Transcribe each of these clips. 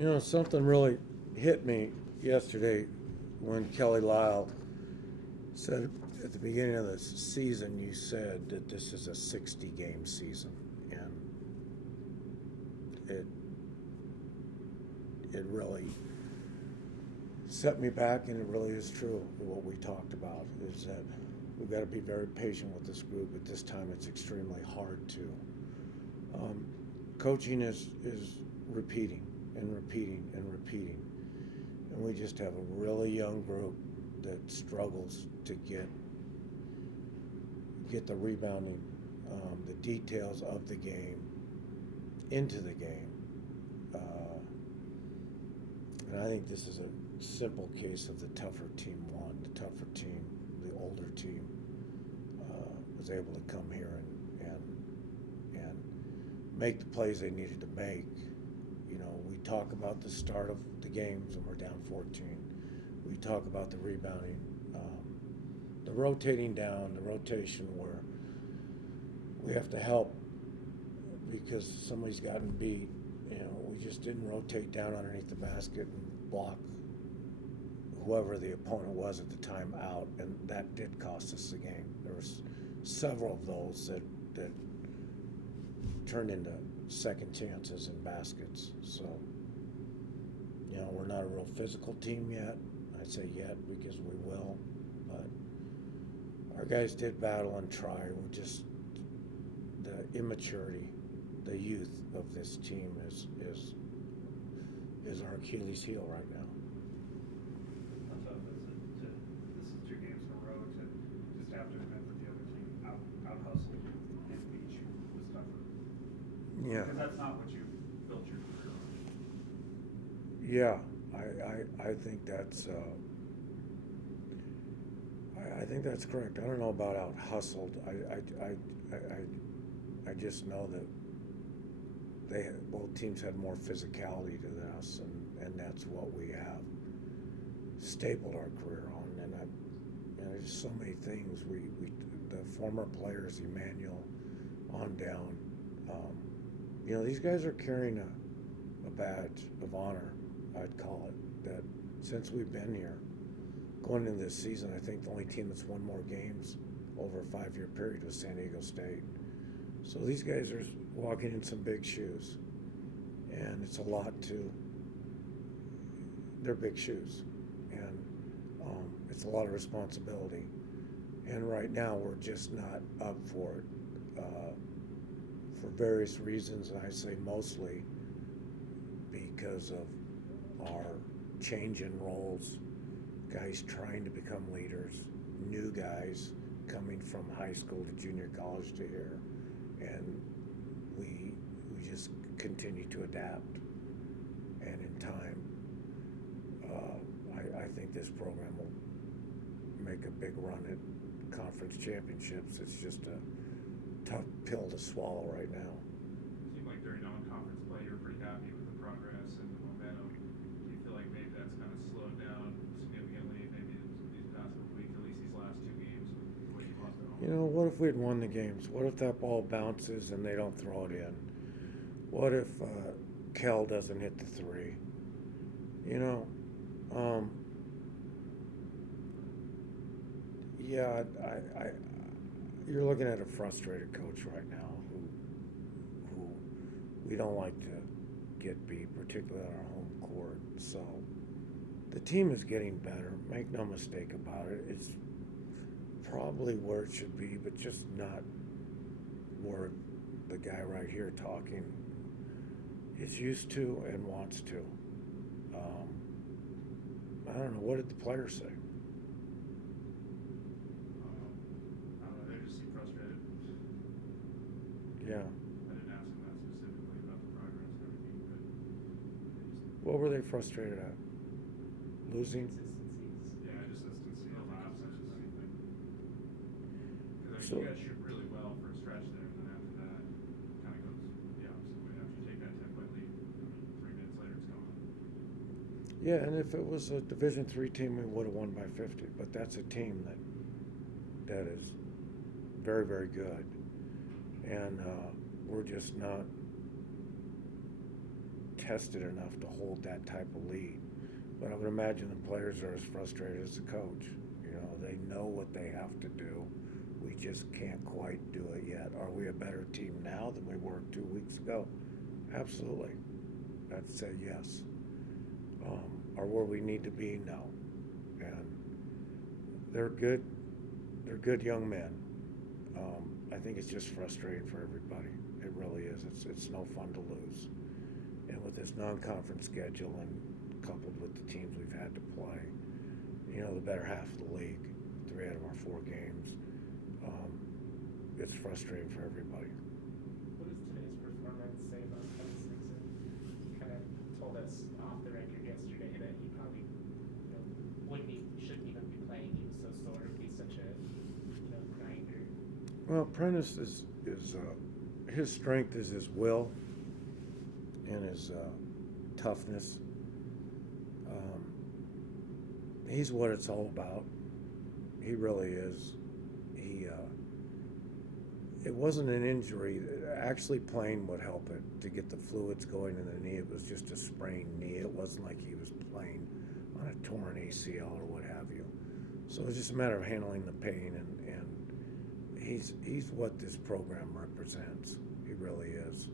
You know, something really hit me yesterday when Kelly Lyle said at the beginning of the season, you said that this is a 60-game season, and it really set me back, and it really is true. What we talked about is that we've got to be very patient with this group. At this time, it's extremely hard to. Coaching is repeating and repeating and repeating, and we just have a really young group that struggles to get the rebounding, the details of the game into the game. And I think this is a simple case of the tougher team won. The tougher team, the older team, was able to come here and make the plays they needed to make. You know, we talk about the start of the games when we're down 14. We talk about the rebounding, the rotating down, the rotation where we have to help because somebody's gotten beat. You know, we just didn't rotate down underneath the basket and block whoever the opponent was at the time out, and that did cost us the game. There was several of those that turned into second chances and baskets. So, you know, we're not a real physical team yet. I say yet because we will, but our guys did battle and try. We're just the immaturity, the youth of this team is our Achilles heel right now. How tough is it to, this is 2 games in a row, to just have to admit that the other team out hustled and beat you was tougher? Yeah. Because that's not what you built your career on. Yeah, I think that's I think that's correct. I don't know about out hustled. I just know that both teams had more physicality to us, and that's what we have stapled our career on. And there's so many things the former players, Emmanuel, on down. You know, these guys are carrying a badge of honor, I'd call it, that since we've been here, going into this season, I think the only team that's won more games over a 5-year period was San Diego State. So these guys are walking in some big shoes, and it's a lot to. They're big shoes, and it's a lot of responsibility. And right now, we're just not up for it for various reasons, and I say mostly because of our change in roles, guys trying to become leaders, new guys coming from high school to junior college to here, and we just continue to adapt. And in time, I think this program will make a big run at conference championships. It's just a tough pill to swallow right now. It seemed like during non-conference play you were pretty happy with the progress and the momentum. Do you feel like maybe that's kind of slowed down significantly, maybe these past couple weeks, at least these last 2 games, the way you lost at home? You know, what if we had won the games? What if that ball bounces and they don't throw it in? What if Kel doesn't hit the 3? You know, yeah, you're looking at a frustrated coach right now who we don't like to get beat, particularly on our home court. So the team is getting better. Make no mistake about it. It's probably where it should be, but just not where the guy right here talking is used to and wants to. I don't know. What did the players say? I don't know, they just seem frustrated. Yeah. I didn't ask them that specifically about the progress and everything, but they just, What were they frustrated at? Losing? just consistency, the laps, that's just the same thing. Because So- you guys shoot really well for a stretch there, and then after that, it kind of goes the opposite way. After you take that 10-point lead, 3 minutes later it's gone. Yeah, and if it was a Division III team, we would have won by 50. But that's a team that is very, very good, and we're just not tested enough to hold that type of lead. But I would imagine the players are as frustrated as the coach. You know, they know what they have to do. We just can't quite do it yet. Are we a better team now than we were 2 weeks ago? Absolutely. I'd say yes. Are where we need to be? No. And they're good. They're good young men. I think it's just frustrating for everybody. It really is. It's no fun to lose. And with this non-conference schedule and coupled with the teams we've had to play, you know, the better half of the league, 3 out of our 4 games, it's frustrating for everybody. What does today's performance say about Prentiss? You kind of told us off the record yesterday that he probably, shouldn't even be playing. He was so sore. He's such a, grinder. Well, Prentiss is his strength is his will and his toughness. He's what it's all about. He really is. It wasn't an injury. Actually playing would help it to get the fluids going in the knee. It was just a sprained knee. It wasn't like he was playing on a torn ACL or what have you. So it's just a matter of handling the pain, and he's what this program represents. He really is.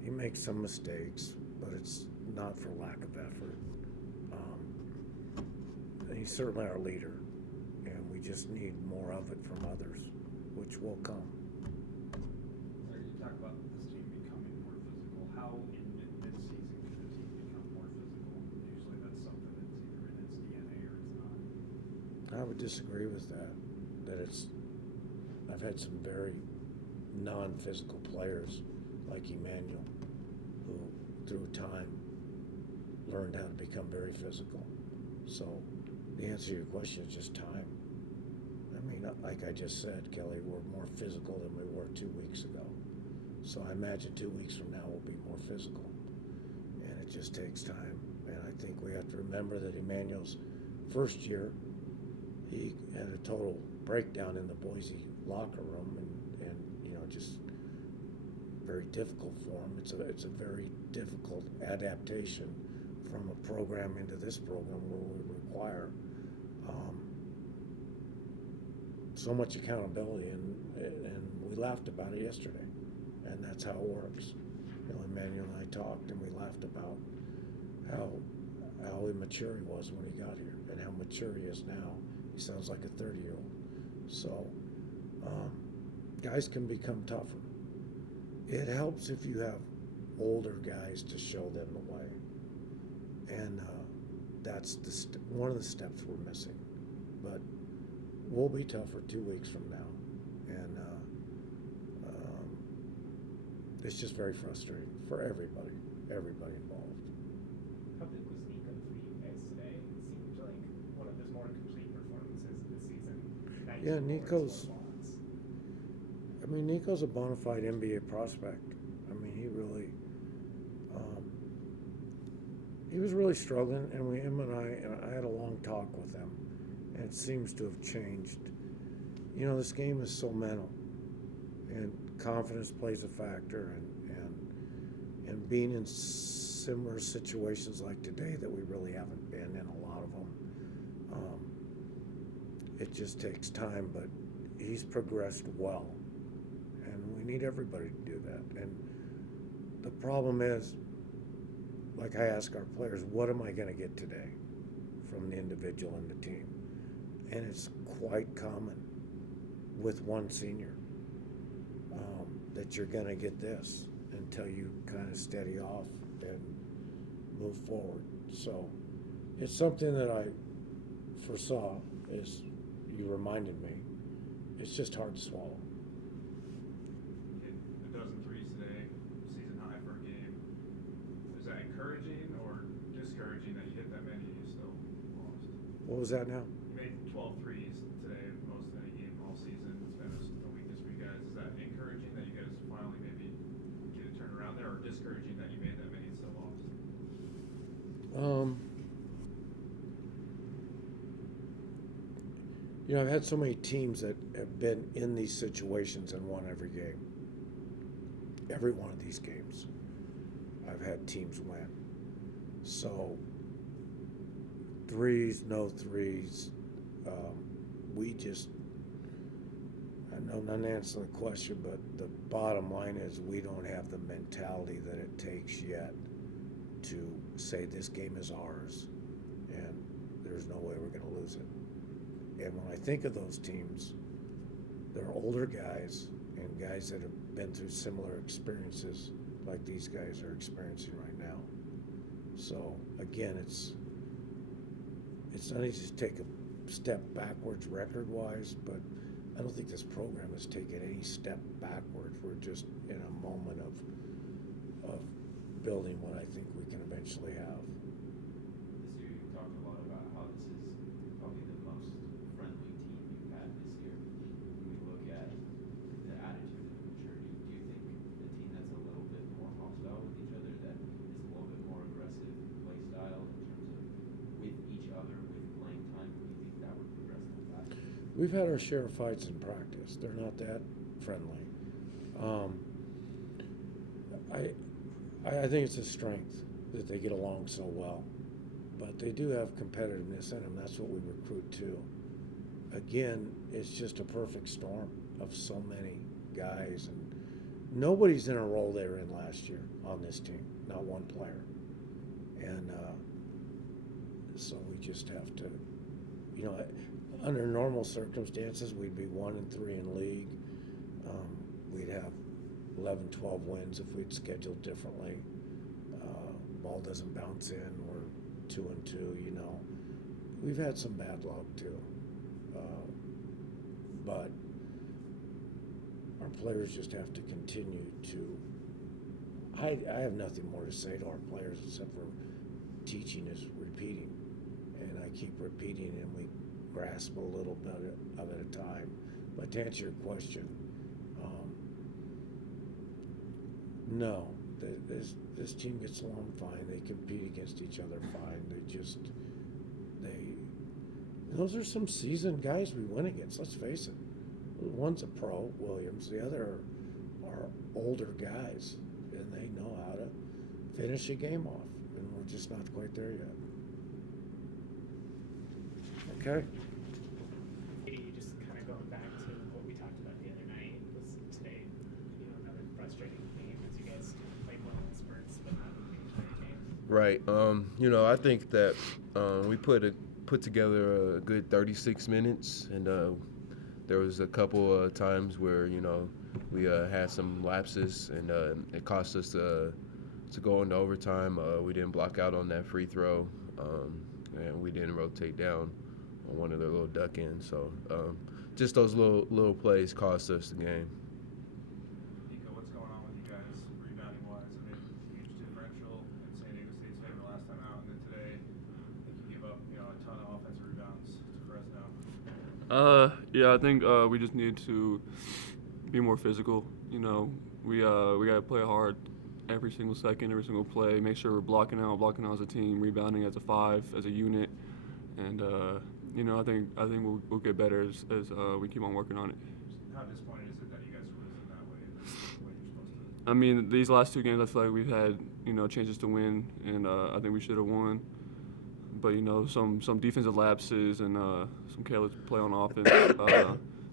He makes some mistakes, but it's not for lack of effort. He's certainly our leader, and we just need more of it from others, which will come. You talk about this team becoming more physical. How in mid-season can the team become more physical? Usually that's something that's either in its DNA or it's not. I would disagree with that. I've had some very non-physical players like Emmanuel who, through time, learned how to become very physical. So the answer to your question is just time. I mean, like I just said, Kelly, we're more physical than we were 2 weeks ago. So I imagine 2 weeks from now we'll be more physical. And it just takes time. And I think we have to remember that Emmanuel's first year, he had a total breakdown in the Boise locker room and just very difficult for him. It's a very difficult adaptation from a program into this program where we require so much accountability, and we laughed about it yesterday, and that's how it works. Emmanuel and I talked, and we laughed about how immature he was when he got here, and how mature he is now. He sounds like a 30-year-old. So guys can become tougher. It helps if you have older guys to show them the way, and that's one of the steps we're missing. But we'll be tougher 2 weeks from now, and it's just very frustrating for everybody involved. How big was Nico for you guys today? It seemed like one of his more complete performances this season. Yeah, Nico's a bona fide NBA prospect. I mean, he was really struggling, and I had a long talk with him, and it seems to have changed. This game is so mental, and confidence plays a factor, and being in similar situations like today that we really haven't been in a lot of them. It just takes time, but he's progressed well, and we need everybody to do that. And the problem is, like I ask our players, what am I going to get today from the individual and the team? And it's quite common with one senior that you're going to get this until you kind of steady off and move forward. So it's something that I foresaw, as you reminded me. It's just hard to swallow. Hit a dozen threes today, season high for a game. Is that encouraging or discouraging that you hit that many and you still lost? What was that now? You made 12 threes today, most of any game all season. It's been a weakness for you guys. Is that encouraging that you guys finally maybe get a turn around there, or discouraging that you made that many and still lost? I've had so many teams that have been in these situations and won every game. Every one of these games. I've had teams win. So threes, no threes. We just, I know I'm not answering the question, but the bottom line is we don't have the mentality that it takes yet to say this game is ours and there's no way we're going to lose it. And when I think of those teams, they're older guys and guys that have been through similar experiences like these guys are experiencing right now. So again, it's not easy to take a step backwards record-wise, but I don't think this program has taken any step backwards. We're just in a moment of building what I think we can eventually have. This year you talked a lot about how this is probably the most friendly team you've had this year. When we look at the attitude and maturity, do you think the team that's a little bit more hostile with each other, that is a little bit more aggressive play style in terms of with each other, with playing time, do you think that would progress them faster? We've had our share of fights in practice. They're not that friendly. I think it's a strength that they get along so well. But they do have competitiveness in them. That's what we recruit to. Again, it's just a perfect storm of so many guys. And nobody's in a role they were in last year on this team, not one player. And so we just have to, under normal circumstances, we'd be 1-3 in league. We'd have 11, 12 wins if we'd scheduled differently. Ball doesn't bounce in. We're 2-2. We've had some bad luck too. But our players just have to continue to. I have nothing more to say to our players except for teaching is repeating, and I keep repeating, and we grasp a little bit of it at a time. But to answer your question, no, this team gets along fine. They compete against each other fine. Those are some seasoned guys we win against. Let's face it. One's a pro, Williams. The other are older guys, and they know how to finish a game off. And we're just not quite there yet. Okay. Maybe just kind of going back to what we talked about the other night was today, another frustrating game as you guys played well in spurts, but not in the entire game. Right. I think that we put together a good 36 minutes, and there was a couple of times where we had some lapses, and it cost us to go into overtime. We didn't block out on that free throw, and we didn't rotate down on one of their little duck ins. So just those little plays cost us the game. Nico, what's going on with you guys rebounding wise? I mean, huge differential in San Diego State's favor last time out, and then today, I think you gave up, a ton of offensive rebounds to Fresno. Yeah, I think we just need to be more physical. We got to play hard every single second, every single play. Make sure we're blocking out as a team, rebounding as a 5, as a unit, and I think we'll get better as we keep on working on it. How disappointing is it that you guys are losing that way, the way you're supposed to? I mean, these last 2 games, I feel like we've had chances to win, and I think we should have won. But some defensive lapses and some careless play on offense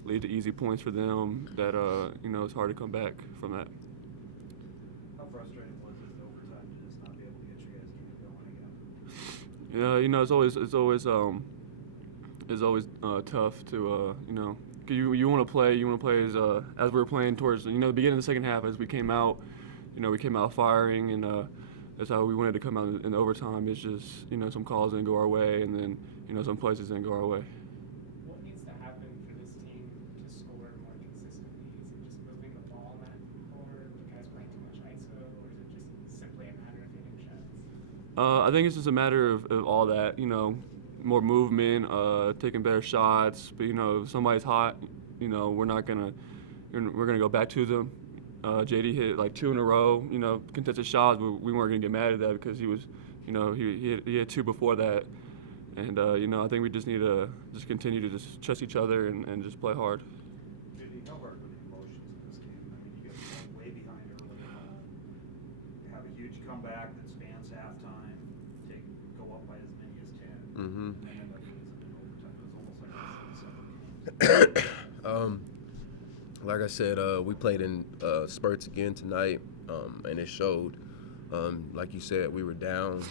lead to easy points for them. That it's hard to come back from that. How frustrating was it in overtime to just not be able to get you guys to get going again? It's always tough to you want to play as we were playing towards the beginning of the second half, as we came out firing, and that's how we wanted to come out in overtime. It's just some calls didn't go our way, and then some places didn't go our way. What needs to happen for this team to score more consistently? Is it just moving the ball in that court, the guys playing too much ISO, or is it just simply a matter of hitting shots? I think it's just a matter of all that, more movement, taking better shots. But if somebody's hot, we're gonna go back to them. JD hit like 2 in a row, contested shots, but we weren't gonna get mad at that because he was, he had 2 before that, and I think we just need to just continue to just trust each other and just play hard. JD, how hard were the emotions in this game? I mean, you guys were way behind early on, have a huge comeback that spans halftime, go up by as many as 10, Mm-hmm. and end up losing in overtime. It was almost like a 7 games. Like I said, we played in spurts again tonight, and it showed. Like you said, we were down.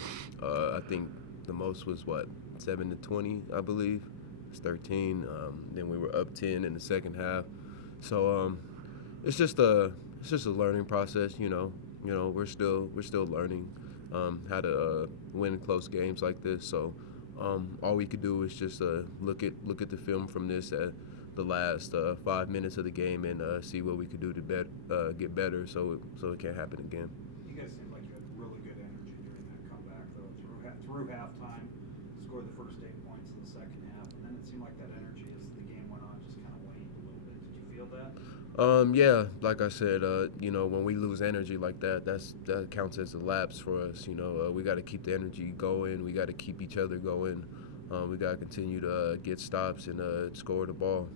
I think the most was 7-20, I believe. It's 13. Then we were up 10 in the second half. So it's just a learning process. We're still learning how to win close games like this. So all we could do is just look at the film from this the last 5 minutes of the game and see what we could do to get better so it can't happen again. You guys seemed like you had really good energy during that comeback, though. Through halftime, scored the first 8 points in the second half, and then it seemed like that energy as the game went on just kind of waned a little bit. Did you feel that? Yeah, like I said, when we lose energy like that, that counts as a lapse for us. We got to keep the energy going. We got to keep each other going. We got to continue to get stops and score the ball.